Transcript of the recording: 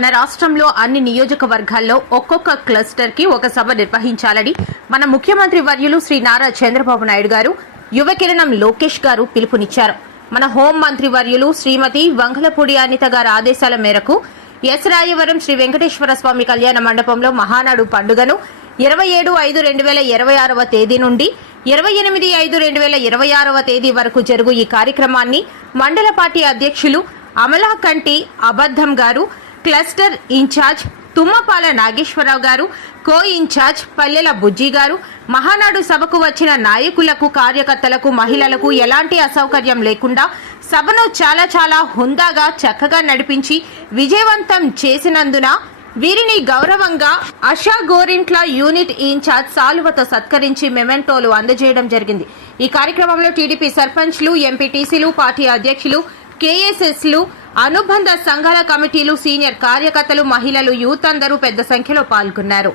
మన రాష్ట్రంలో అన్ని నియోజకవర్గాల్లో ఒక్కొక్క క్లస్టర్ కి ఒక సభ నిర్వహించాలని మన ముఖ్యమంత్రి వర్యులు శ్రీ నారా చంద్రబాబు నాయుడు గారు యువ కిరణం లోకేష్ గారు పిలుపునిచ్చారు. మన హోం మంత్రి వర్యులు శ్రీమతి వంగలపూడి అనిత గారి ఆదేశాల మేరకు ఎస్ రాయవరం శ్రీ వెంకటేశ్వర స్వామి కళ్యాణ మండపంలో మహానాడు పండుగను 27/5/2026 తేదీ నుండి 28/5/2026 తేదీ వరకు జరుగు ఈ కార్యక్రమాన్ని మండల పార్టీ అధ్యక్షులు అమలాకంటి అబద్ధం గారు, క్లస్టర్ ఇన్ఛార్జ్ తుమ్మపాల నాగేశ్వరరావు గారు, కో ఇన్ఛార్జ్ పల్లెల బుజ్జి గారు, మహానాడు సభకు వచ్చిన నాయకులకు, కార్యకర్తలకు, మహిళలకు ఎలాంటి అసౌకర్యం లేకుండా సభను చాలా హుందాగా చక్కగా నడిపించి విజయవంతం చేసినందున వీరిని గౌరవంగా ఆశా గోరింట్ల యూనిట్ ఇన్ఛార్జ్ సాలువతో సత్కరించి మెమెంటోలు అందజేయడం జరిగింది. ఈ కార్యక్రమంలో టీడీపీ సర్పంచ్లు, ఎంపీటీసీలు, పార్టీ అధ్యక్షులు, కేఎస్ఎస్లు, అనుబంధ సంఘాల కమిటీలు, సీనియర్ కార్యకర్తలు, మహిళలు, యూత్ అందరూ పెద్ద సంఖ్యలో పాల్గొన్నారు.